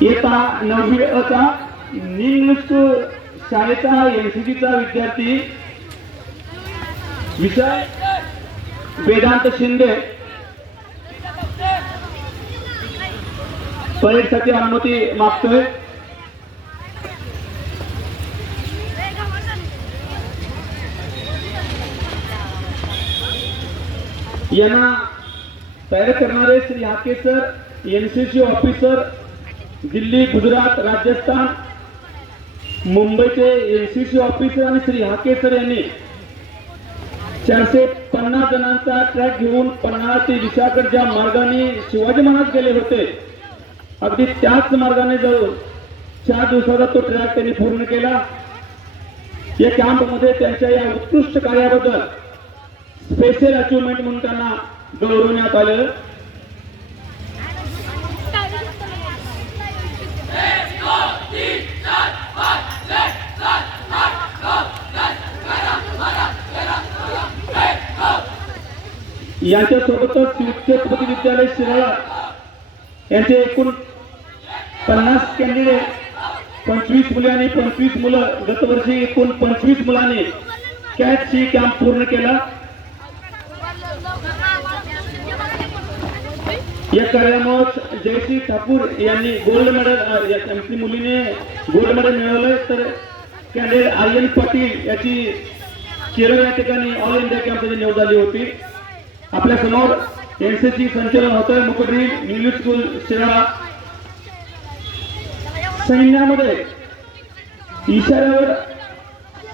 इयत्ता नववी अचा निमनुष्क शाळेचा एनसीसीचा विद्यार्थी विषय वेदांत शिंदे. परेडसाठी अनुमती मागतोय. यांना तयार करणारे Shri Hake sir NCC officer Delhi Gujarat Rajasthan मुंबईचे एनसीसी ऑफिसर आणि श्री हाकेसर यांनी चारशे पन्नास जणांचा ट्रॅक घेऊन पन्हाळा ते विशाखगड ज्या मार्गाने शिवाजी महाराज गेले होते अगदी त्याच मार्गाने जाऊन चार दिवसाचा तो ट्रॅक त्यांनी पूर्ण केला. या कॅम्पमध्ये त्यांच्या या उत्कृष्ट कार्याबद्दल स्पेशल अचिव्हमेंट म्हणून त्यांना गौरवण्यात आलं. यांच्यासोबतच छत्रपती विद्यालय शिराळा. यांचे एकूण पन्नास कॅन्डिडेट पंचवीस मुले आणि पंचवीस मुलं गतवर्षी एकूण पंचवीस मुलांनी कॅच सी कॅम्प पूर्ण केला. या कार्यामुळे जयश्री ठाकूर यांनी गोल्ड मेडल त्यांची मुलीने गोल्ड मेडल मिळवलं तर कॅन्डिडेट आर्यन पाटील याची केरळ या ठिकाणी ऑल इंडिया कॅम्पमध्ये निवड झाली होती. आपल्यासमोर एनसीसी संचलन होतंय मुकुटरी इंग्लिश स्कूल शिराळा. सैन्यामध्ये इशाऱ्यावर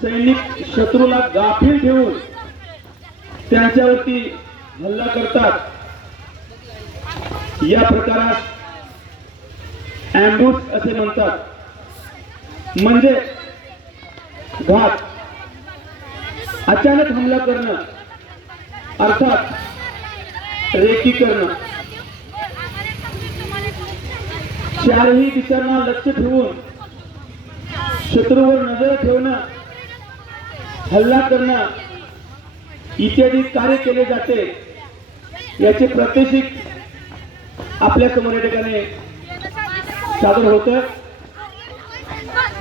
सैनिक शत्रूला गाफील ठेवून त्यांच्यावरती हल्ला करतात. या प्रकारात अँबुस असे म्हणतात. म्हणजे घात. अचानक हमला करणं. अर्थात रेखीकरण. चारही दिशांना लक्ष ठेवून शत्रूवर नजर ठेवणं हल्ला करणं इत्यादी कार्य केले जाते. याचे प्रात्यक्षिक आपल्यासमोर या ठिकाणी सादर होत.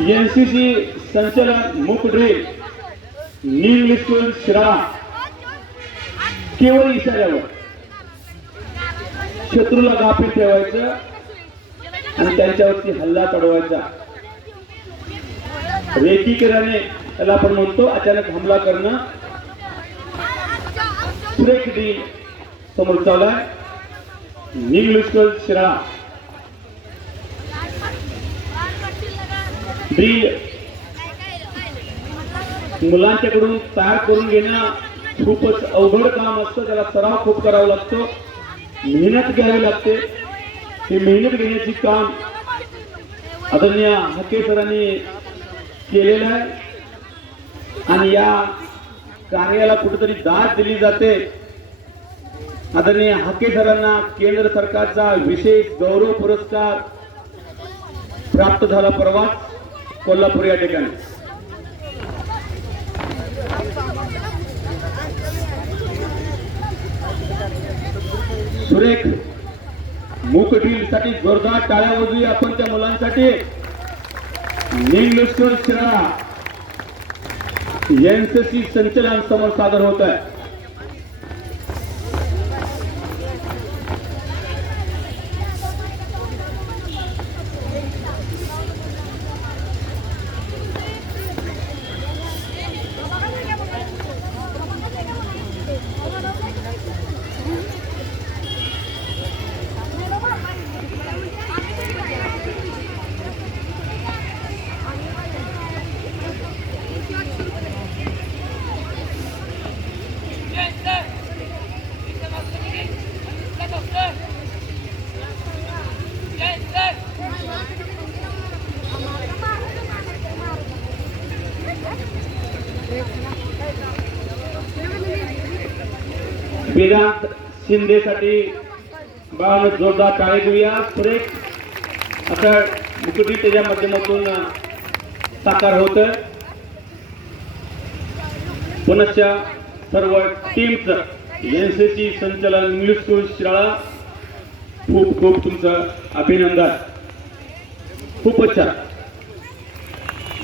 एनसीसी संचलन मुक ड्रिल नील स्कूल शिराळा. केवळ इशाऱ्यावर. शत्रूला गाफील ठेवायचं आणि त्यांच्यावरती हल्ला चढवायचा. रेखीकरणे त्याला आपण म्हणतो अचानक हमला करणं. सुरेख डी समोर चालाय आहे शिराळा मुलांच्याकडून तयार करून घेणं. खूपच अवघड काम असतं त्याला सराव खूप करावा लागतो. मेहनत घ्यावी लागते. हे मेहनत घेण्याची काम आदरणीय हके सरांनी केलेलं आहे. आणि या कार्याला कुठेतरी दाद दिली जाते. आदरणीय हके सरांना केंद्र सरकारचा विशेष गौरव पुरस्कार प्राप्त झाला परवाच कोल्हापूर या ठिकाणी. सुरेख मूकसाठी जोरदार टाळ्या वाजवूया आपण त्या मुलांसाठी. निमलष्कर शिराळा. यांच्याशी संचलन समोर सादर होत आहे. वेदांत शिंदेसाठी बाण जोरदार टाळे देऊया. सुरेख असं मुकुटी त्याच्या माध्यमातून साकार होत पुनश्च सर्व टीमचं एन सी सी संचलन इंग्लिश स्कूल शिराळा खूप खूप तुमचं अभिनंदन. खूपच छान.